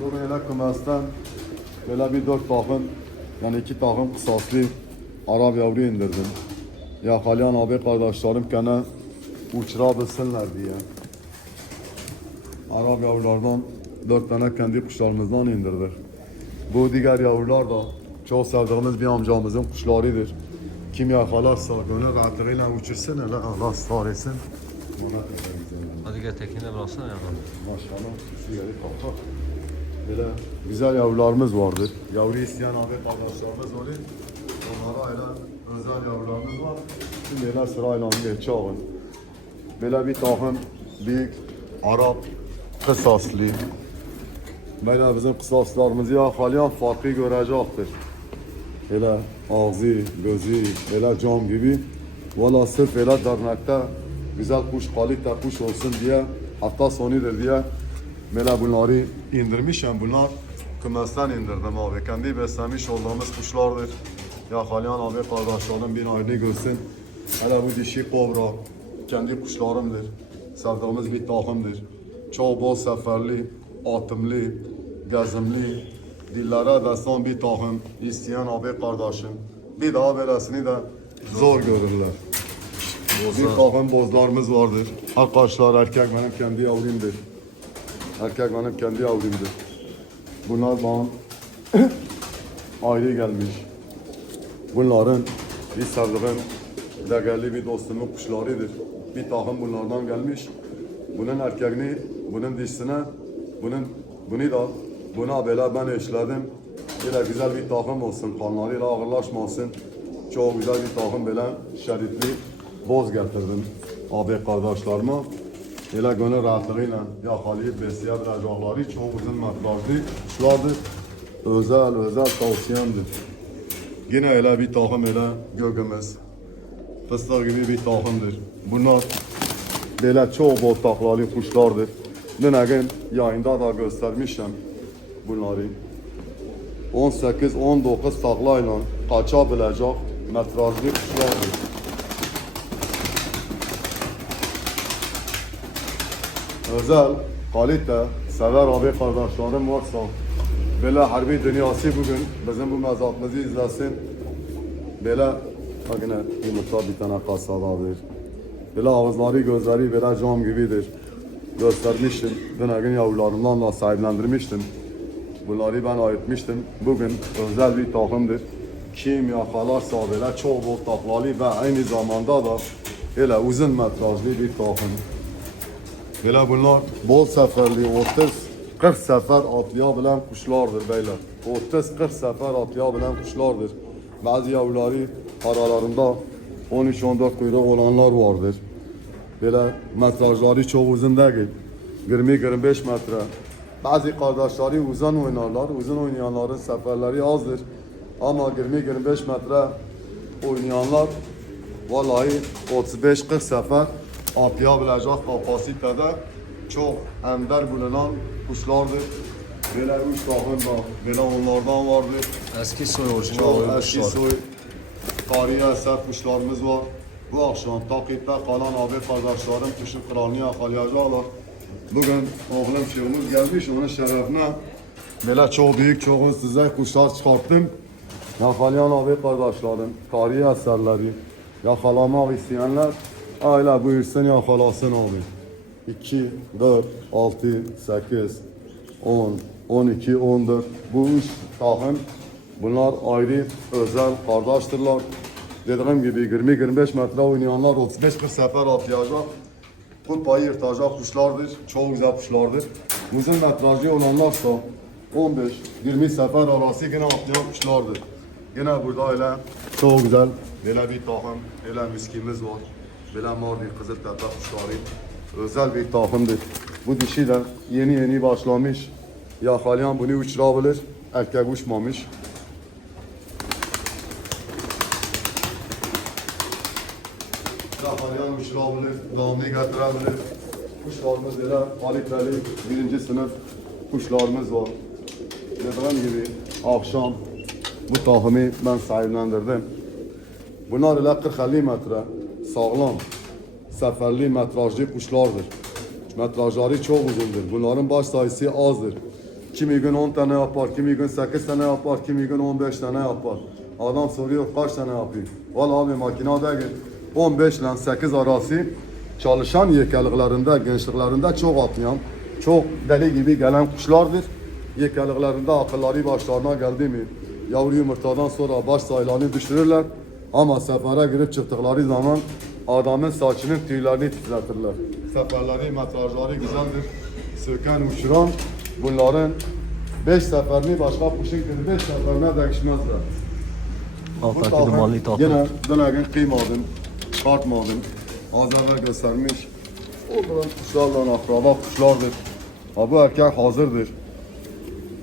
Bu böyle kümesden böyle bir 4 takım, yani 2 takım kısaslı Arap yavru indirdim. Yakalayan abi kardeşlerim gene uçurabilsinler diye. Arap yavrulardan 4 tane kendi kuşlarımızdan indirdik. Bu diğer yavrular da çok sevdiğimiz bir amcamızın kuşlarıdır. Kim yakalarsa gönül rahatlığıyla uçursun, hele Allah ısrar etsin. Hadi gel tekine bıraksana yanına. Maşallah şu yeri kapat. Böyle güzel yavrularımız vardır. Yavru isteyen abi kardeşlerimiz olur. Onlara öyle özel yavrularımız var. Şimdi böyle sırayla geçelim. Böyle bir takım büyük Arap kısaslı. Böyle bizim kısaslarımızı yakalayan farkı görecektir. Böyle ağzı, gözü, böyle cam gibi. Valla sırf böyle dernekte güzel kuş, kalite kuş olsun diye, hafta sonudur diye böyle bunları indirmişim. Bunlar kümesten indirdim abi. Kendi beslemiş olduğumuz kuşlardır. Yakalayan abi kardeşlerim bir ayrını görsün. Hele bu dişi kobra kendi kuşlarımdır. Sevdiğimiz bir takımdır. Çok bol seferli, atımlı, gezimli, dillere destan bir takım isteyen abi kardeşim. Bir daha böylesini de zor görürler. Bir takım bozlarımız vardır. Arkadaşlar erkek benim kendi yavrumdur. Erkek benim kendi yavrumdur. Bunlar bana ayrı gelmiş. Bunların bir sevdiğim, değerli bir dostumun kuşlarıdır. Bir takım bunlardan gelmiş. Bunun erkeğini, bunun dişisine, bunu da buna böyle ben eşledim. Böyle güzel bir takım olsun, kanlarıyla ağırlaşmasın. Çok güzel bir takım böyle şeritli boz getirdim abi kardeşlerime. Böyle gönül rahatlığıyla yakalayıp besleyebilecekleri çok uzun metrajlı kuşlardır. Özel tavsiyemdir. Yine öyle bir takım öyle göğümüz. Fıstık gibi bir takımdır. Bunlar böyle çok bol taklalı kuşlardır. Dün yayında da göstermişim bunları. 18-19 taklayla kaçabilecek metrajlı kuşlardır. Özel, kalite, sever abi kardeşlerim varsa böyle harbi dünyası bugün bizim bu mezatımızı izlesin. Böyle yine yumurta bir tane kasadadır. Böyle ağızları gözleri böyle cam gibidir. Göstermiştim. Dün gün yavrularımdan da sahiplendirmiştim. Bunları ben ayırtmıştım. Bugün özel bir takımdır. Kim yakalarsa böyle çok bol taklalı ve aynı zamanda da böyle uzun metrajlı bir takım. Böyle bunlar bol seferli 30-40 sefer atlayabilen kuşlardır beyler. 30-40 sefer atlayabilen kuşlardır. Bazı yavruları aralarında 13-14 kuyruk olanlar vardır. Böyle metrajları çok uzun değil. 20-25 metre. Bazı kardeşleri uzun oynarlar. Uzun oynayanların seferleri azdır. Ama 20-25 metre oynayanlar vallahi 35-40 sefer atlayabilecek kapasitede çok ender bulunan kuşlardır. Böyle üç takım da böyle onlardan vardır. Eski soy orijinal Çok oyun eski kuşlar. soy tarihi eser kuşlarımız var. Bu akşam takipte kalan abi kardeşlerim kuşun kralını yakalayacaklar. Bugün oğlum şeyimiz gelmiş, onun şerefine böyle çok büyük, çok size kuşlar çıkarttım. Yakalayan abi kardeşlerim, tarihi eserleri yakalamak isteyenler aile buyursun yakalasın abi. 2, 4, 6, 8, 10, 12, 14 bu üç takım bunlar ayrı özel kardeştirler. Dediğim gibi 20-25 metre oynayanlar 35-40 sefer atlayacak. Kupayı yırtacak kuşlardır. Çok güzel kuşlardır. Uzun metrajlı olanlarsa 15-20 sefer arası yine atlayan kuşlardır. Yine burada öyle çok güzel böyle bir takım, öyle miskimiz var. Böyle Mardin Kızıltepe kuşları. Özel bir takımdır. Bu dişi de yeni başlamış. Yakalayan bunu uçurabilir. Erkek uçmamış. Yakalayan uçurabilir, devamlı getirebilir. Kuşlarımız böyle kaliteli birinci sınıf kuşlarımız var. Dediğim gibi akşam bu takımı ben sahiplendirdim. Bunlar ile 40-50 metre sağlam, seferli metrajlı kuşlardır. Metrajları çok uzundur. Bunların baş sayısı azdır. Kimi gün 10 tane yapar, kimi gün 8 tane yapar, kimi gün 15 tane yapar. Adam soruyor kaç tane yapıyor? Valla abi makina değil. 15 ile 8 arası çalışan yekalıklarında, gençliklerinde çok atlayan, çok deli gibi gelen kuşlardır. Yekalıklarında akılları başlarına geldi mi? Yavru yumurtadan sonra baş sayılarını düşürürler. Ama sefere girip çıktıkları zaman adamın saçının tüylerini titretirler. Seferleri, metrajları güzeldir. Söken, uçuran bunların 5 seferini başka kuşun 45 seferine değişmezler. Alttaki tahmin dumanlı tatlı. Yine dün gün kıymadım, tartmadım. Az evvel göstermiş. Onların kuşlarla akraba kuşlardır. Ha, bu erkek hazırdır.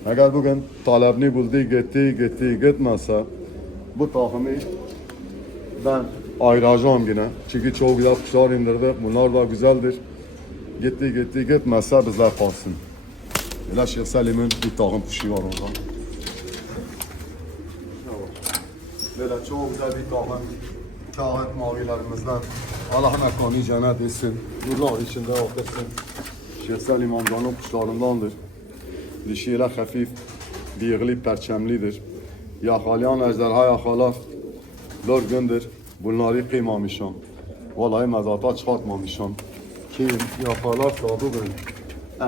Eğer bugün talebini buldu, gitti, gitmezse bu takımı ben ayıracağım yine. Çünkü çok güzel kuşlar indirdik. Bunlar da güzeldir. Gitti, gitmezse bizler kalsın. Öyle Şeyh Selim'in bir takım kuşu var orada. Böyle çok güzel bir takım. Kağıt mavilerimizden. Allah mekanı cennet etsin. Nurlar içinde otursun. Şeyh Selim amcanın kuşlarındandır. Dişiyle hafif, bıyıklı, perçemlidir. Yakalayan ejderha yakalar. 4 gündür bunları kıymamışam. Vallahi mezata çıkartmamışam. Kim yakalarsa bugün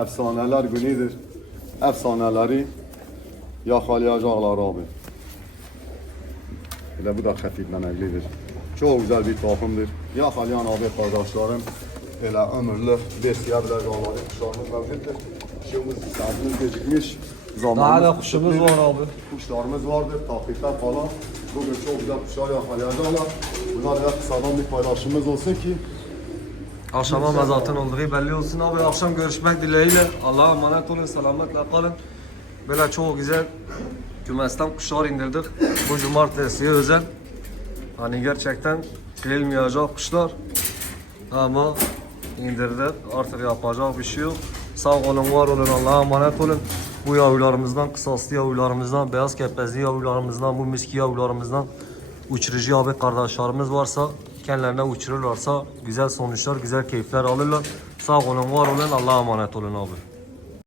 efsaneler günüdür. Efsaneleri yakalayacaklar abi. Hele bu da hafif meneklidir. Çok güzel bir takımdır. Yakalayan abi kardeşlerim. Hele ömürlü besiye bile ağları kuşlarımız mevcuttur. Şimdi saatimiz gecikmiş. Daha da kuşumuz var abi. Kuşlarımız vardır, takipte falan. Bugün çok güzel kuşlar yakalayacaklar. Bunlar da kısadan bir paylaşımımız olsun ki Akşama mezatın olduğu belli olsun abi. Akşam görüşmek dileğiyle. Allah'a emanet olun, selametle kalın. Böyle çok güzel kümesten kuşlar indirdik. Bu cumartesiye özel. Hani gerçekten silinmeyecek kuşlar. Ama indirdik. Artık yapacak bir şey yok. Sağ olun, var olun, Allah'a emanet olun. Bu yavrularımızdan, kısaslı yavrularımızdan, beyaz kepezli yavrularımızdan, bu miski yavrularımızdan uçurucu abi kardeşlerimiz varsa kendilerine uçururlarsa güzel sonuçlar, güzel keyifler alırlar. Sağ olun, var olun, Allah'a emanet olun abi.